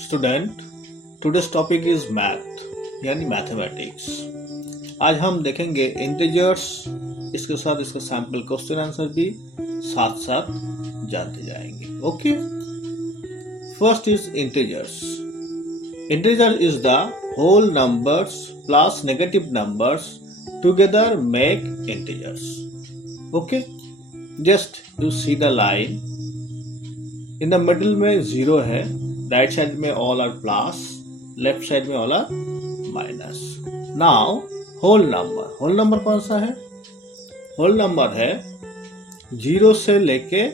Student, today's topic is math यानी mathematics. आज हम देखेंगे इंटीजर्स, इसके साथ इसका सैंपल क्वेश्चन आंसर भी साथ साथ जानते जाएंगे। Okay, first is integers. Integer is the whole numbers plus negative numbers together make integers. Okay, just you see the line, in the middle में जीरो है, राइट साइड में all are plus, left side में all are minus. Now whole number कौन सा है? Whole number है zero से लेके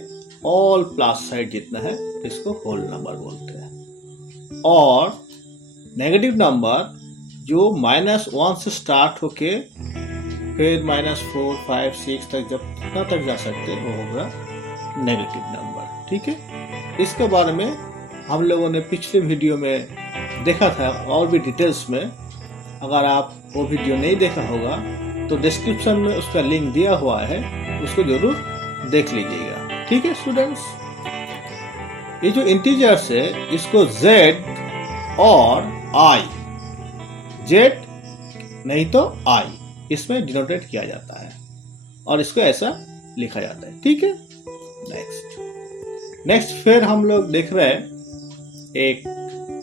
ऑल प्लस साइड जितना है, इसको होल नंबर बोलते हैं। और नेगेटिव नंबर जो -1 से स्टार्ट होके फिर -4, 5, 6 तक जब कितना तक जा सकते हैं वो होगा नेगेटिव नंबर। ठीक है, इसके बारे में हम लोगों ने पिछले वीडियो में देखा था और भी डिटेल्स में। अगर आप वो वीडियो नहीं देखा होगा तो डिस्क्रिप्शन में उसका लिंक दिया हुआ है, उसको जरूर देख लीजिएगा। ठीक है स्टूडेंट्स, ये जो इंटीजर्स है इसको Z और I, Z नहीं तो I, इसमें डिनोटेट किया जाता है और इसको ऐसा लिखा जाता है। ठीक है, नेक्स्ट फिर हम लोग देख रहे हैं, एक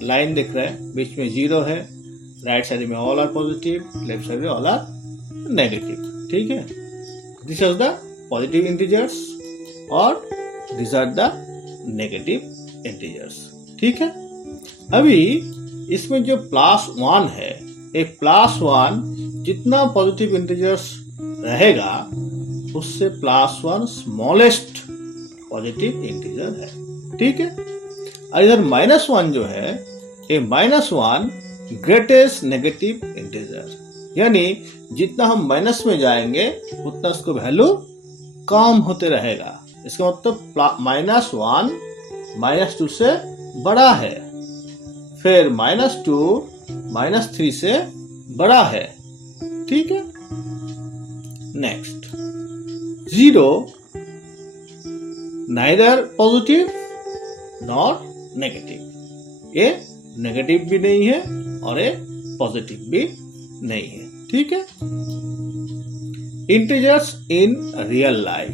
लाइन दिख रहा है, बीच में जीरो है, राइट साइड में all are positive, left side में ऑल आर नेगेटिव। ठीक है, this is the positive integers और this are the negative integers. ठीक है, अभी इसमें जो +1 है, एक +1 जितना पॉजिटिव इंटीजर्स रहेगा उससे +1 स्मॉलेस्ट पॉजिटिव इंटीजर है। ठीक है, और इधर -1 जो है, ये -1 ग्रेटेस्ट नेगेटिव इंटीजर, यानी जितना हम माइनस में जाएंगे उतना उसको वैल्यू कम होते रहेगा। इसका मतलब -1 -2 से बड़ा है, फिर -2 -3 से बड़ा है। ठीक है, next 0 neither positive not negative, ये नेगेटिव भी नहीं है और ये पॉजिटिव भी नहीं है। ठीक है, इंटीजर्स इन रियल लाइफ,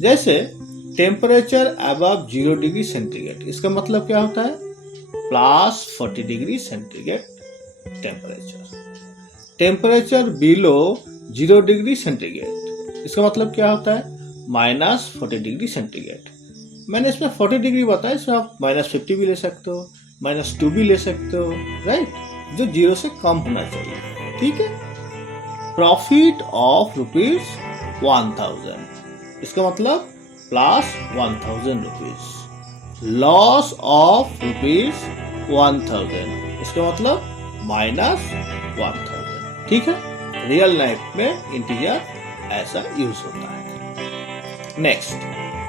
जैसे टेम्परेचर अबव 0 डिग्री सेंटीग्रेड, इसका मतलब क्या होता है? +40 degree centigrade temperature. Temperature below 0 degree centigrade, इसका मतलब क्या होता है? -40 डिग्री सेंटीग्रेड। मैंने इसमें 40 डिग्री बताया, इसमें आप -50 भी ले सकते हो, -2 भी ले सकते हो, राइट, जो 0 से कम होना चाहिए। ठीक है, प्रॉफिट ऑफ ₹1000, इसका मतलब +1000 रुपीज। लॉस ऑफ ₹1000, इसका मतलब -1000। ठीक है, रियल लाइफ में इंटीजर ऐसा यूज होता है। Next,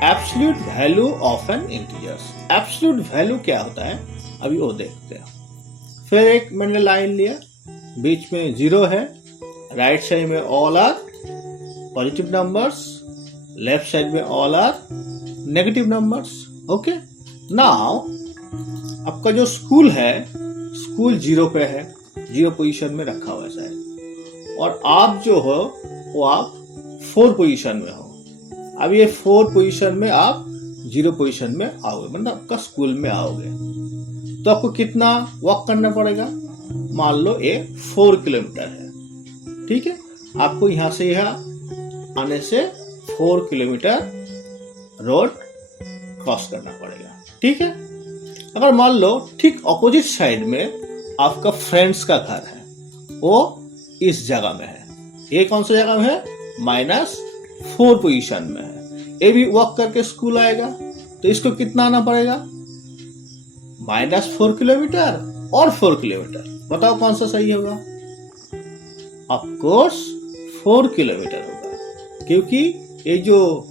absolute value of an integers. Absolute value क्या होता है अभी वो देखते हैं। फिर एक मैंने लाइन लिया, बीच में जीरो है, राइट साइड में all are positive numbers, left side में all are negative numbers. Okay, now आपका जो स्कूल है, स्कूल 0 पे है, 0 पोजीशन में रखा हुआ है शायद, और आप जो हो वो आप 4 पोजीशन में हो। अब ये 4 पोजीशन में आप 0 पोजीशन में आओगे, मतलब आपका स्कूल में आओगे, तो आपको कितना वॉक करना पड़ेगा? मान लो ये 4 किलोमीटर है। ठीक है, आपको यहां से यहाँ आने से 4 किलोमीटर रोड क्रॉस करना पड़ेगा। ठीक है, अगर मान लो ठीक ऑपोजिट साइड में आपका फ्रेंड्स का घर है, वो इस जगह में है, ये कौन सा जगह में है? -4 पोजीशन में है, ये भी वॉक करके स्कूल आएगा, तो इसको कितना आना पड़ेगा? -4 किलोमीटर और 4 किलोमीटर। बताओ कौन सा सही होगा? ऑफ कोर्स 4 किलोमीटर होगा, क्योंकि ये जो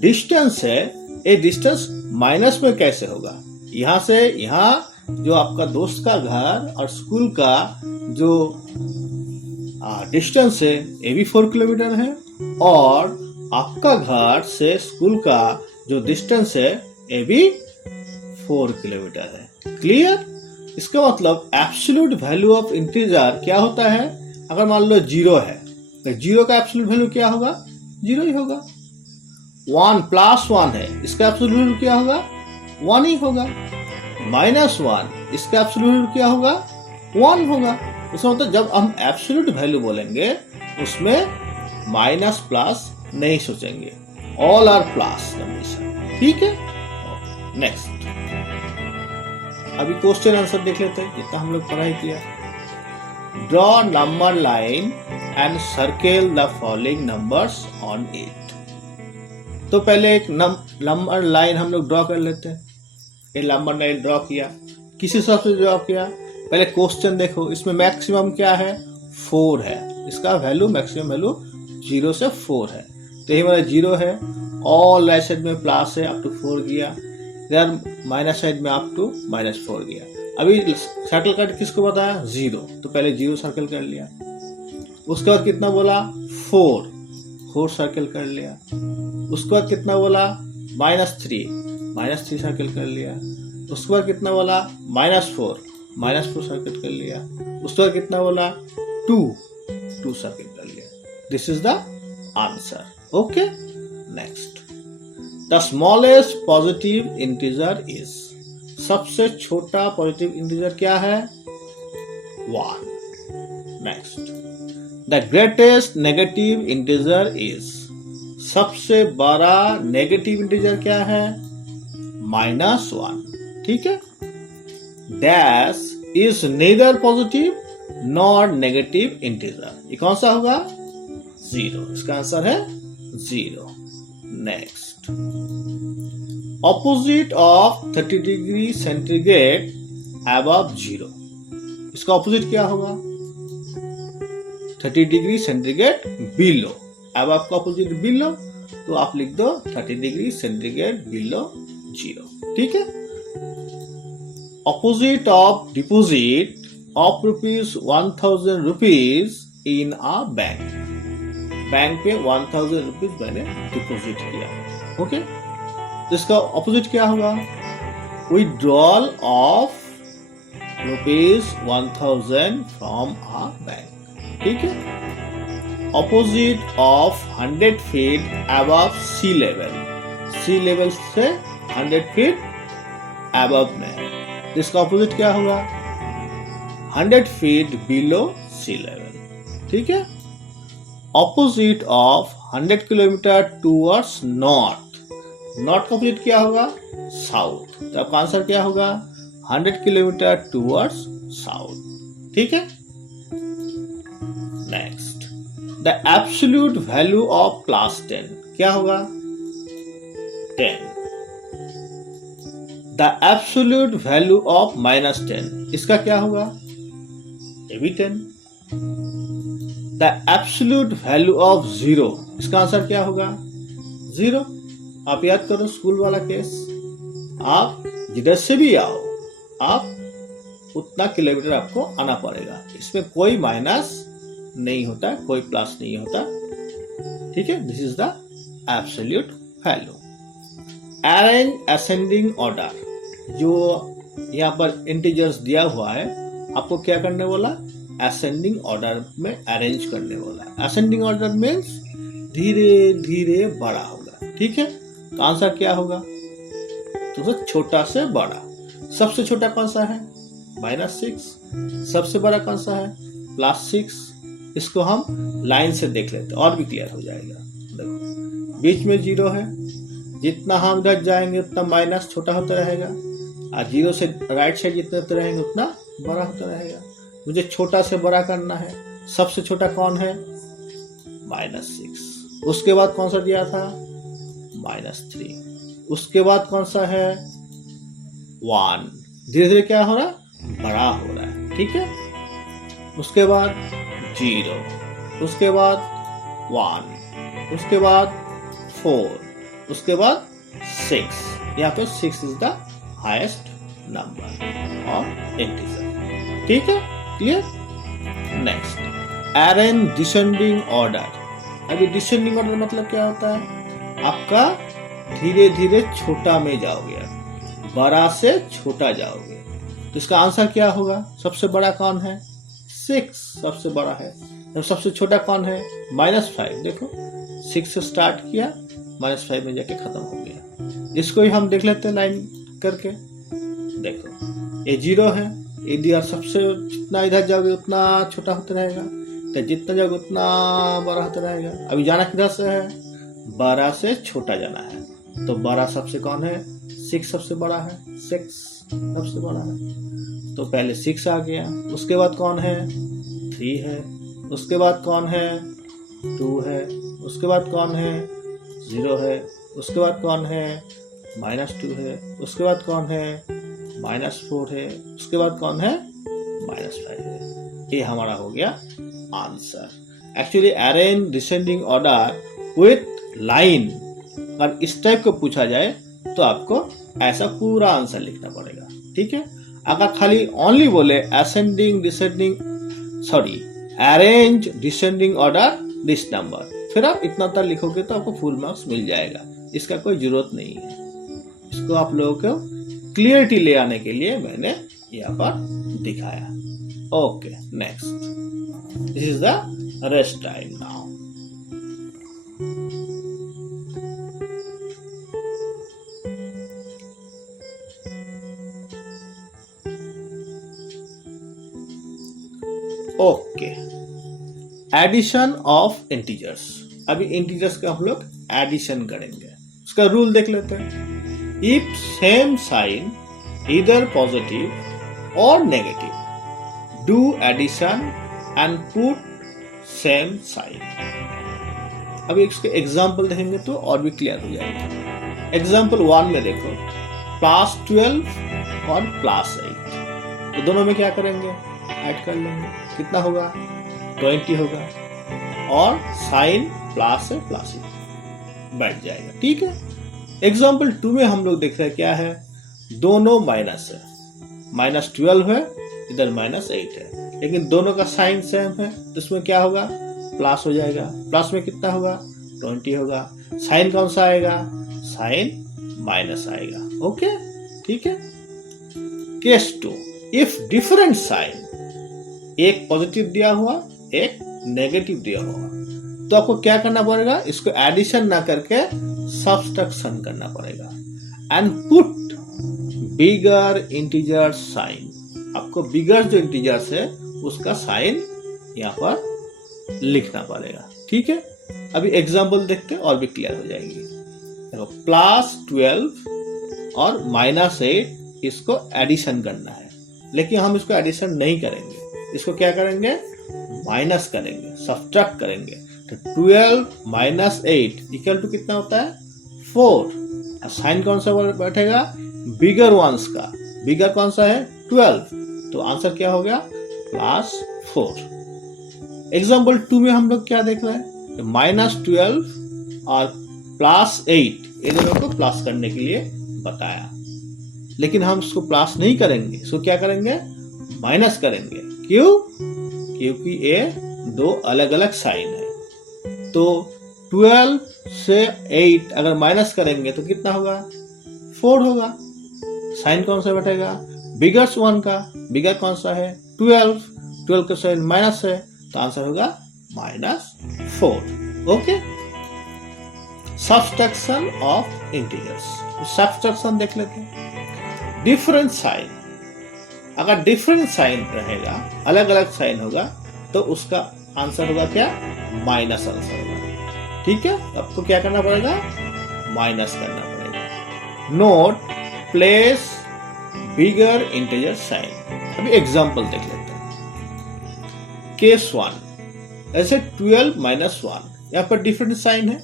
डिस्टेंस है, ये डिस्टेंस माइनस में कैसे होगा? यहां से यहाँ जो आपका दोस्त का घर और स्कूल का जो डिस्टेंस है, ये भी 4 किलोमीटर है, और आपका घर से स्कूल का जो डिस्टेंस है ये भी 4 किलोमीटर है। क्लियर? इसका मतलब एब्सोल्यूट वैल्यू ऑफ इंटीजर क्या होता है? अगर मान लो 0 है तो 0 का एब्सोल्यूट वैल्यू क्या होगा? 0 ही होगा। 1 प्लस 1 है, इसका एब्सोल्यूट वैल्यू क्या होगा? 1 ही होगा। -1 इसका एब्सोल्यूट वैल्यू क्या होगा? 1 होगा। उसका मतलब जब हम एब्सोल्यूट वैल्यू बोलेंगे उसमें माइनस प्लस नहीं सोचेंगे, ऑल आर प्लस हमेशा। ठीक है, नेक्स्ट अभी क्वेश्चन आंसर देख लेते हैं जितना हम लोग पढ़ाई किया। Draw number line and circle the following numbers on it. तो पहले एक नंबर लाइन हम लोग ड्रॉ कर लेते हैं। ये नंबर लाइन ड्रॉ किया, किस हिसाब से ड्रॉ किया? पहले क्वेश्चन देखो, इसमें मैक्सिमम क्या है? 4 है। इसका वैल्यू मैक्सिमम वैल्यू 0 से 4 है, तो ये हमारा 0 है। ऑल राइट साइड में प्लस है अप टू 4 गया, इधर माइनस साइड में अप टू -4 गया। अभी सर्कल कट किसको बताया? 0, तो पहले 0 सर्कल कर लिया। उसके बाद कितना बोला? 4 सर्कल कर लिया। उसके बाद कितना बोला? -3 सर्कल कर लिया। उसके बाद कितना बोला? -4 सर्कल कर लिया। उसके बाद कितना बोला? 2 सर्कल कर लिया। This is the answer. Okay, next the smallest positive integer is. सबसे छोटा पॉजिटिव इंटीजर क्या है? 1। Next the greatest negative integer is. सबसे बड़ा नेगेटिव इंटीजर क्या है? -1। ठीक है। Dash is nether positive not negative integer. ये कौन सा होगा? 0। इसका आंसर है 0। Next opposite of 30 degree centigrade above 0। इसका ऑपोजिट क्या होगा? 30 डिग्री सेंटीग्रेड बिलो। अबव का ऑपोजिट बिलो, तो आप लिख दो 30 डिग्री सेंटीग्रेड बिलो 0। ठीक है। Opposite of deposit of ₹1000 in a bank. Bank पे 1000 रुपीज मैंने डिपोजिट किया। ओके, तो इसका ऑपोजिट क्या होगा? Withdrawal of ₹1000 from a bank. ठीक है। Opposite of 100 feet above sea level. Sea level से 100 फीट अबव में, इसका ऑपोजिट क्या होगा? 100 फीट बिलो सी लेवल। ठीक है। Opposite of 100 kilometre towards north. North का ऑपोजिट क्या होगा? साउथ। तो आपका आंसर क्या होगा? 100 किलोमीटर टूवर्ड्स साउथ। ठीक है। Next the absolute value of +10 क्या होगा? 10। द एब्सोल्यूट वैल्यू ऑफ -10 इसका क्या होगा? ये भी 10। द एब्सोल्यूट वैल्यू ऑफ 0 इसका आंसर क्या होगा? 0। आप याद करो स्कूल वाला केस। आप जिधर से भी आओ, आप उतना किलोमीटर आपको आना पड़ेगा। इसमें कोई माइनस नहीं होता, कोई प्लस नहीं होता। ठीक है। This is the absolute value. Arrange ascending order. जो यहाँ पर इंटीजर्स दिया हुआ है, आपको क्या करने बोला? असेंडिंग ऑर्डर में अरेंज करने बोला। असेंडिंग ऑर्डर मीन्स धीरे धीरे बड़ा होगा। ठीक है। तो आंसर क्या होगा? तो छोटा से बड़ा। सबसे छोटा कौन सा है? -6। सबसे बड़ा कौन सा है? +6। इसको हम लाइन से देख लेते हैं और भी क्लियर हो जाएगा। देखो, बीच में 0 है, जितना हम उधर जाएंगे उतना माइनस छोटा होता रहेगा, और 0 से राइट साइड जितना होते रहेंगे उतना बड़ा होता रहेगा। मुझे छोटा से बड़ा करना है। सबसे छोटा कौन है? -6। उसके बाद कौन सा दिया था? -3। उसके बाद कौन सा है? 1। धीरे धीरे क्या हो रहा है? बड़ा हो रहा है। ठीक है। उसके बाद 0, उसके बाद 1, उसके बाद 4, उसके बाद 6। यहाँ पे 6 is the highest number of integer. ठीक है, clear. Next arrange descending order. अभी डिसेंडिंग ऑर्डर मतलब क्या होता है? आपका धीरे धीरे छोटा में जाओगे, बड़ा से छोटा जाओगे। तो इसका आंसर क्या होगा? सबसे बड़ा कौन है? 6 सबसे बड़ा है। तो सबसे छोटा कौन है? -5। देखो 6 से स्टार्ट किया, -5 में जाके खत्म हो गया। इसको ही हम देख लेते हैं लाइन करके। देखो ये 0 है, ये सबसे जितना इधर जाओगे उतना छोटा होता रहेगा, तो जितना जाओगे उतना बड़ा होता रहेगा। अभी जाना किधर से है? बड़ा से छोटा जाना है, तो बड़ा सबसे कौन है? 6 सबसे बड़ा है, 6 सबसे बड़ा है। तो पहले 6 आ गया, उसके बाद कौन है? 3 है, उसके बाद कौन है? 2 है, उसके बाद कौन है? 0 है, उसके बाद कौन है? -2 है, उसके बाद कौन है? -4 है, उसके बाद कौन है? -5 है। ये हमारा हो गया answer. Actually arrange descending order with line, अगर इस टाइप को पूछा जाए तो आपको ऐसा पूरा आंसर लिखना पड़ेगा, ठीक है। अगर खाली ओनली बोले ascending descending, sorry arrange descending order this number, फिर आप इतना तक लिखोगे तो आपको फुल मार्क्स मिल जाएगा। इसका कोई जरूरत नहीं है। इसको आप लोगों को क्लियरिटी ले आने के लिए मैंने यहाँ पर दिखाया। Okay, next, this is the rest time now. Okay, addition of integers. अभी इंटीजर्स का हम लोग एडिशन करेंगे, उसका रूल देख लेते हैं। इफ सेम साइन इधर पॉजिटिव और negative, do addition and put same sign. अभी इसके एग्जाम्पल देखेंगे तो और भी क्लियर हो जाएगा। एग्जाम्पल 1 में देखो, +12 और +8, तो दोनों में क्या करेंगे? ऐड कर लेंगे। कितना होगा? 20 होगा, और साइन प्लस है प्लस बैठ जाएगा, ठीक है। एग्जाम्पल 2 में हम लोग देख रहे हैं क्या है? दोनों माइनस है, -12 है, इधर -8 है, लेकिन दोनों का साइन सेम है, तो इसमें क्या होगा? प्लस हो जाएगा। प्लस में कितना होगा? 20 होगा। साइन कौन सा आएगा? साइन माइनस आएगा। ओके, ठीक है। केस 2, इफ डिफरेंट साइन, एक पॉजिटिव दिया हुआ, एक नेगेटिव दिया हुआ, तो आपको क्या करना पड़ेगा? इसको एडिशन ना करके सब्सट्रैक्शन करना पड़ेगा। And put bigger integer sign, आपको बिगर जो इंटीजर्स है उसका साइन यहाँ पर लिखना पड़ेगा, ठीक है। अभी एग्जाम्पल देख के और भी क्लियर हो जाएगी। देखो, +12 और -8, इसको एडिशन करना है, लेकिन हम इसको एडिशन नहीं करेंगे। इसको क्या करेंगे? माइनस करेंगे, सब्ट्रैक्ट करेंगे। तो 12 - 8 इक्वल टू कितना होता है? 4। साइन कौन सा बैठेगा? बिगर वंस का। बिगर कौन सा है? 12, तो आंसर क्या हो गया? +4। एग्जाम्पल 2 में हम लोग क्या देख रहे हैं? -12 और +8, ये दोनों को प्लस करने के लिए बताया, लेकिन हम इसको प्लस नहीं करेंगे, इसको क्या करेंगे? माइनस करेंगे। क्यों? क्योंकि ये दो अलग अलग साइन है। तो 12 से 8 अगर माइनस करेंगे तो कितना होगा? 4 होगा। साइन कौन सा बैठेगा? बिगर वन का। बिगर कौन सा है? 12। 12 का साइन माइनस है, तो आंसर होगा -4। Okay, subtraction of integers. Subtraction देख लेते हैं। डिफरेंट साइन, अगर डिफरेंट साइन रहेगा, अलग अलग साइन होगा, तो उसका आंसर होगा क्या? माइनस आंसर होगा, ठीक है। आपको क्या करना पड़ेगा? माइनस करना पड़ेगा। नोट प्लेस बिगर इंटीजर साइन। अभी एग्जांपल देख लेते हैं। केस 1, ऐसे 12 - 1, यहाँ पर डिफरेंट साइन है।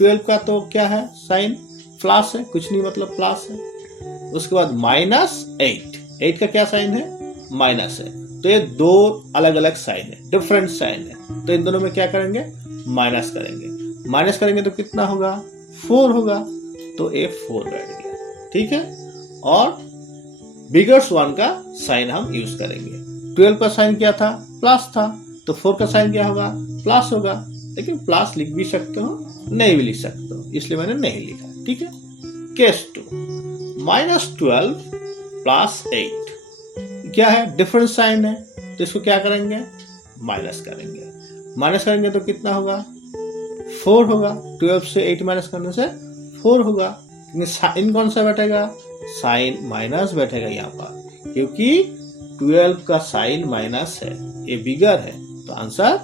12 का तो क्या है? साइन प्लस है, कुछ नहीं मतलब प्लस है। उसके बाद -8, 8 का क्या साइन है? माइनस है। तो ये दो अलग अलग साइन है, डिफरेंट साइन है, तो इन दोनों में क्या करेंगे? माइनस करेंगे। माइनस करेंगे तो कितना होगा? 4 होगा, तो ये 4 बैठ गया, ठीक है। और बिगर्स वन का साइन हम यूज करेंगे। 12 का साइन क्या था? प्लस था, तो 4 का साइन क्या होगा? प्लस होगा, लेकिन प्लस लिख भी सकते हो, नहीं भी लिख सकते हो, इसलिए मैंने नहीं लिखा, ठीक है। केस 2, -12 + 8, क्या है, डिफरेंट साइन है, तो इसको क्या करेंगे, माइनस करेंगे। माइनस करेंगे तो कितना होगा, 4 होगा। 12 से 8 माइनस करने से 4 होगा। साइन कौन सा बैठेगा, साइन माइनस बैठेगा यहाँ पर, क्योंकि 12 का साइन माइनस है, ये बिगर है, तो answer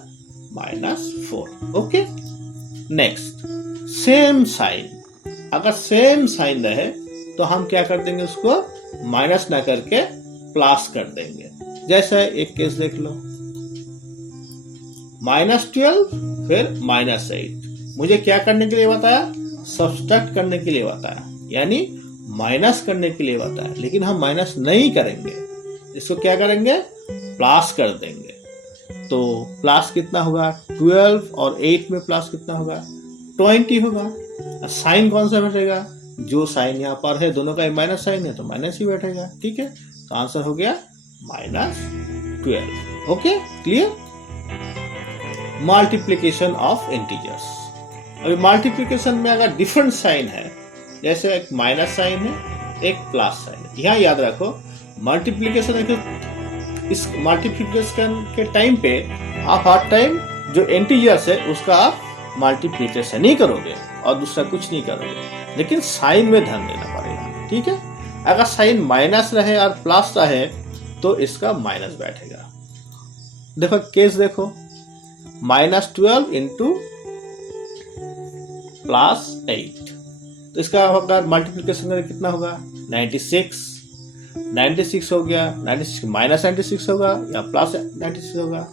-4। Okay. Next, same sign, अगर सेम साइन रहे तो हम क्या कर देंगे, उसको माइनस ना करके प्लस कर देंगे। जैसे एक केस देख लो, -12 फिर -8। मुझे क्या करने के लिए बताया, सब्सट्रैक्ट करने के लिए बताया, यानी माइनस करने के लिए बताया, लेकिन हम माइनस नहीं करेंगे, इसको क्या करेंगे, प्लस कर देंगे। तो प्लस कितना होगा, 12 और 8 में प्लस कितना होगा, 20 होगा। साइन कौन सा बैठेगा, जो साइन यहाँ पर है, दोनों का माइनस साइन है तो माइनस ही बैठेगा। ठीक है, तो आंसर हो गया -12। Okay, clear. Multiplication of integers. अभी मल्टीप्लिकेशन में अगर डिफरेंट साइन है, जैसे एक माइनस साइन है, एक प्लस साइन है, यहाँ याद रखो मल्टीप्लिकेशन, इस मल्टीप्लिकेशन के टाइम पे आप हर टाइम जो इंटीजर्स है उसका आप मल्टीप्लिकेशन ही करोगे और दूसरा कुछ नहीं करोगे, लेकिन साइन में ध्यान देना पड़ेगा। ठीक है, अगर साइन माइनस रहे और प्लस रहे तो इसका माइनस बैठेगा। देखो केस देखो, -12 इंटू +8, तो इसका अगर मल्टीप्लिकेशन करें कितना होगा, 96 हो गया। 96 -96 होगा या +96 होगा।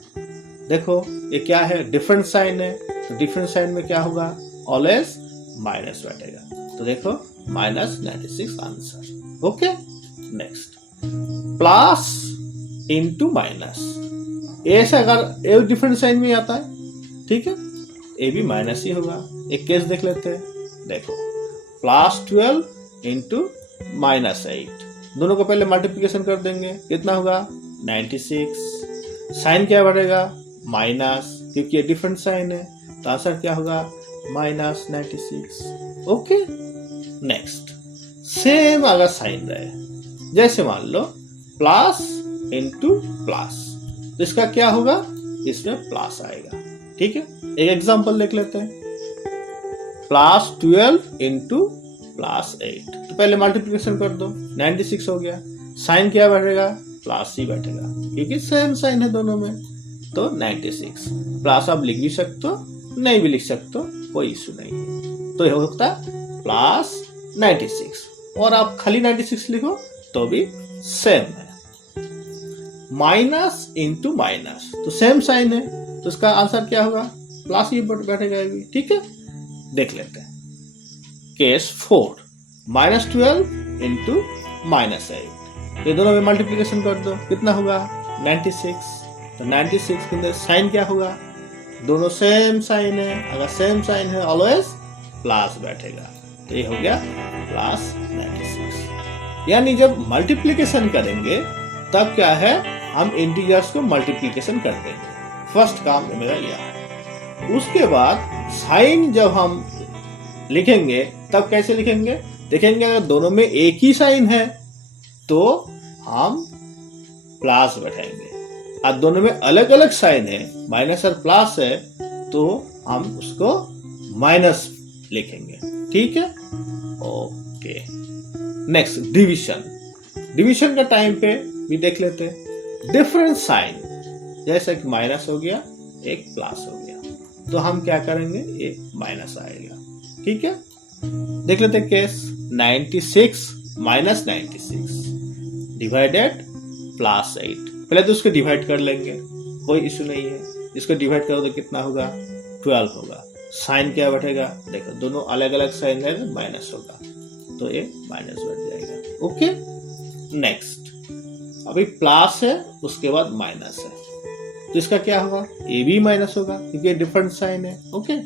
देखो ये क्या है, डिफरेंट साइन है, तो डिफरेंट साइन में क्या होगा, ऑलवेज माइनस बैठेगा। तो देखो -96 answer. Okay. Next, plus into minus, ऐसा अगर एक डिफरेंट साइन में आता है, ठीक है, ये भी माइनस ही होगा। एक केस देख लेते हैं, देखो +12 इंटू -8, दोनों को पहले मल्टीप्लिकेशन कर देंगे, कितना होगा, 96। साइन क्या बढ़ेगा, माइनस, क्योंकि ये डिफरेंट साइन है, तो आंसर क्या होगा, -96। ओके। नेक्स्ट, सेम अगर साइन रहे, जैसे मान लो प्लस इंटू प्लस, तो इसका क्या होगा, इसमें प्लस आएगा। ठीक है, एक एग्जांपल देख लेते हैं, +12 इंटू +8, तो पहले मल्टीप्लिकेशन कर दो, 96 हो गया। साइन क्या बैठेगा, प्लस ही बैठेगा, क्योंकि सेम साइन है दोनों में, तो 96। प्लस आप लिख भी सकते हो, नहीं भी लिख सकते हो, कोई इशू नहीं है। तो यह होता है +96, और आप खाली 96 लिखो तो भी सेम है। माइनस इंटू माइनस, तो सेम साइन है, तो इसका आंसर क्या होगा, प्लस ही बैठेगा भी। ठीक है, देख लेते हैं केस 4, -12 इंटू -8, ये दोनों में मल्टीप्लिकेशन कर दो, कितना होगा, 96। तो 96 के अंदर साइन क्या होगा, दोनों सेम साइन है, अगर सेम साइन है ऑलवेज प्लस बैठेगा, तो ये हो गया +96। यानी जब मल्टीप्लिकेशन करेंगे तब क्या है, हम इंटीजर्स को मल्टीप्लिकेशन कर देंगे। फर्स्ट काम मेरा यह है। उसके बाद साइन जब हम लिखेंगे तब कैसे लिखेंगे, देखेंगे अगर दोनों में एक ही साइन है तो हम प्लस बैठाएंगे, और दोनों में अलग अलग साइन है, माइनस और प्लस है, तो हम उसको माइनस लिखेंगे। ठीक है, ओके। Next, division. डिवीजन का टाइम पे भी देख लेते हैं, डिफरेंट साइन, जैसे कि माइनस हो गया, एक प्लस हो गया, तो हम क्या करेंगे, एक माइनस आएगा। ठीक है, देख लेते हैं केस 96 -96 डिवाइडेड +8। पहले तो उसको डिवाइड कर लेंगे, कोई इशू नहीं है। इसको डिवाइड करो तो कितना होगा, 12 होगा। साइन क्या बैठेगा, देखो दोनों अलग अलग साइन है, माइनस होगा, तो ये माइनस बैठ जाएगा। ओके। नेक्स्ट, अभी प्लस है, उसके बाद माइनस है, तो इसका क्या होगा, ये भी माइनस होगा, क्योंकि डिफरेंट साइन है। ओके,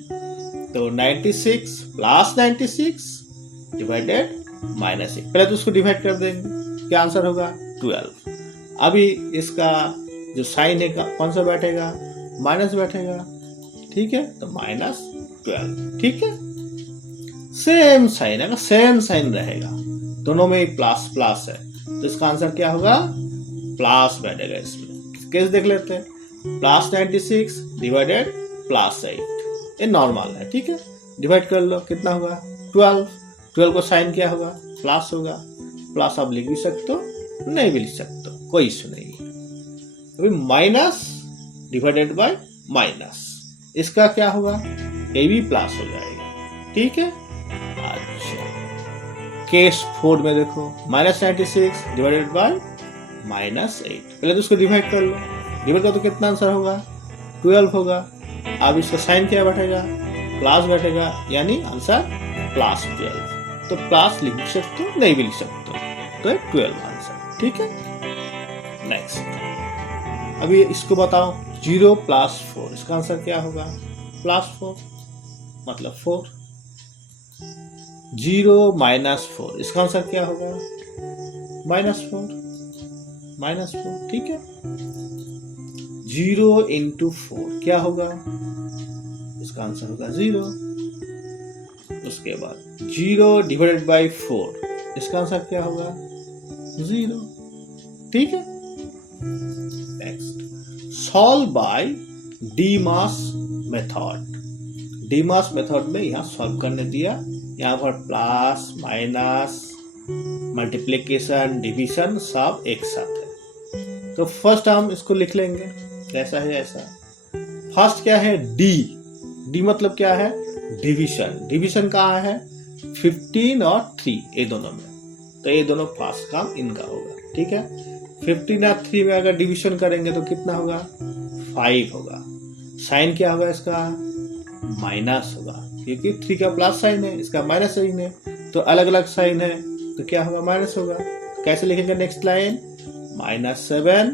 तो 96 + 96 डिवाइडेड -1, पहले तो उसको डिवाइड कर देंगे, क्या आंसर होगा, 12। अभी इसका जो साइन है कौन सा बैठेगा, माइनस बैठेगा। ठीक है, तो -12। ठीक है, सेम साइन है, सेम साइन रहेगा, दोनों में प्लस प्लस है, तो इसका आंसर क्या होगा, प्लस बैठेगा इसमें। केस देख लेते हैं, प्लस 96 डिवाइडेड प्लस 8, ये नॉर्मल है, ठीक है। डिवाइड कर लो, कितना होगा 12। 12 को साइन क्या होगा, प्लस होगा। प्लस आप लिख भी सकते हो, नहीं भी लिख सकते हो, कोई इश्यू नहीं है। अभी माइनस डिवाइडेड बाय माइनस, इसका क्या होगा, ये भी प्लस हो जाएगा, ठीक है। अच्छा, केस 4 में देखो, माइनस 96 डिवाइडेड बाय माइनस 8, पहले तो उसको डिवाइड कर लो। डिवाइड कर तो कितना आंसर होगा, 12 होगा। अब इसका साइन क्या बैठेगा, प्लस बैठेगा, यानी आंसर प्लस 12। तो प्लस लिख सकते हो, नहीं भी लिख सकते हो, तो 12 आंसर, ठीक है। नेक्स्ट, अभी इसको बताओ, 0 प्लस 4, इसका आंसर क्या होगा, प्लस 4 मतलब 4। 0 माइनस 4, इसका आंसर क्या होगा, माइनस 4, ठीक है। 0 इंटू 4 क्या होगा, इसका आंसर होगा 0। उसके बाद 0 डिवाइडेड बाई 4, इसका आंसर क्या होगा, 0, ठीक है। Next, solve by DMAS method. DMAS method में यहाँ सॉल्व करने दिया, यहाँ पर प्लस माइनस मल्टीप्लिकेशन डिवीजन सब एक साथ है। तो फर्स्ट हम इसको लिख लेंगे, जैसा है ऐसा। फर्स्ट क्या है, डी मतलब क्या है, डिवीजन। डिवीजन कहाँ है, 15 और 3, ये दोनों में, तो ये दोनों फर्स्ट काम इनका होगा, ठीक है। 15 और 3 में अगर डिवीजन करेंगे तो कितना होगा, 5 होगा। साइन क्या होगा इसका, माइनस होगा, क्योंकि 3 का प्लस साइन है, इसका माइनस साइन है, तो अलग अलग साइन है, तो क्या होगा, माइनस होगा। कैसे लिखेंगे, नेक्स्ट लाइन, -7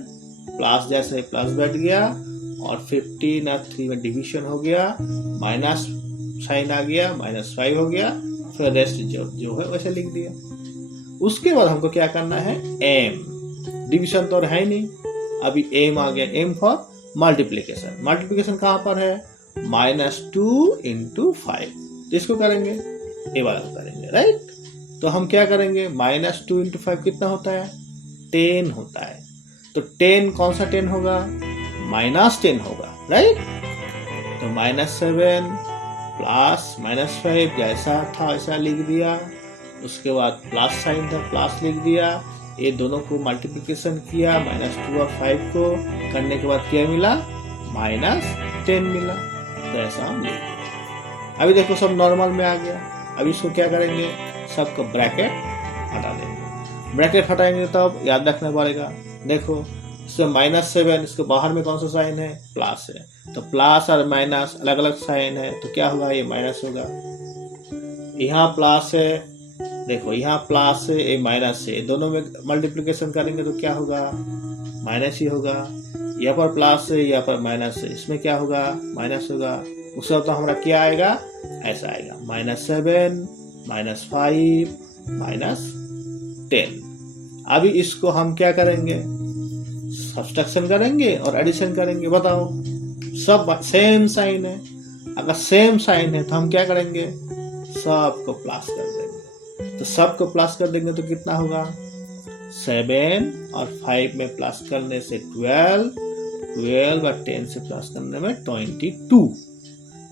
प्लस, जैसे प्लस बैठ गया और 15 और 3 में डिवीजन हो गया, माइनस साइन आ गया, -5 हो गया, फिर रेस्ट जो है वैसे लिख दिया। उसके बाद हमको क्या करना है, एम। डिवीजन तो है ही नहीं, अभी एम आ गया, एम फॉर मल्टीप्लिकेशन। मल्टीप्लिकेशन कहाँ पर है, -2 इंटू 5, तो इसको करेंगे, ये वाला करेंगे, राइट। तो हम क्या करेंगे, -2 इंटू 5 कितना होता है, 10 होता है। तो 10 कौन सा 10 होगा, -10 होगा, राइट। तो -7 प्लस -5 जैसा था वैसा लिख दिया। उसके बाद प्लस साइन था, प्लस लिख दिया। ये दोनों को मल्टीप्लिकेशन किया, -2 और 5 को करने के बाद क्या मिला, -10 मिला। तो ऐसा हम लिख दिया। अभी देखो सब नॉर्मल में आ गया। अभी इसको क्या करेंगे, सबको ब्रैकेट हटा देंगे। ब्रैकेट हटाएंगे तब याद रखना पड़ेगा, देखो इसमें -7, इसको बाहर में कौन सा साइन है, प्लस है, तो प्लस और माइनस अलग अलग साइन है, तो क्या होगा, ये माइनस होगा। यहाँ प्लस है, देखो यहाँ प्लस है, ये माइनस है, दोनों में मल्टीप्लिकेशन करेंगे तो क्या होगा, माइनस ही होगा। यहाँ पर प्लस है, यहाँ पर माइनस है, इसमें क्या होगा, माइनस होगा। उसका तो हमारा क्या आएगा, ऐसा आएगा, -7 -5 -10। अभी इसको हम क्या करेंगे, सब्सट्रैक्शन करेंगे और एडिशन करेंगे। बताओ, सब सेम साइन है, अगर सेम साइन है तो हम क्या करेंगे, सबको प्लस कर देंगे। तो सबको प्लस कर देंगे तो कितना होगा, 7 और 5 में प्लस करने से 12 और 10 से प्लस करने में 22,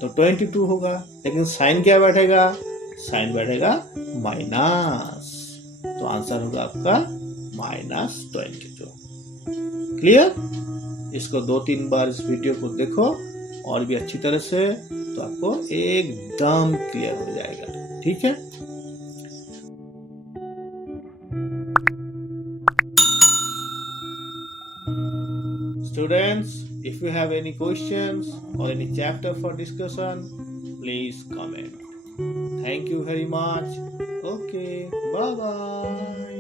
तो 22 होगा। लेकिन साइन क्या बैठेगा, साइन बैठेगा माइनस, तो आंसर होगा आपका -22। क्लियर। इसको 2-3 बार इस वीडियो को देखो और भी अच्छी तरह से, तो आपको एकदम क्लियर हो जाएगा, ठीक है। Students, if you have any questions or any chapter for discussion, please comment. Thank you very much. Okay, bye bye.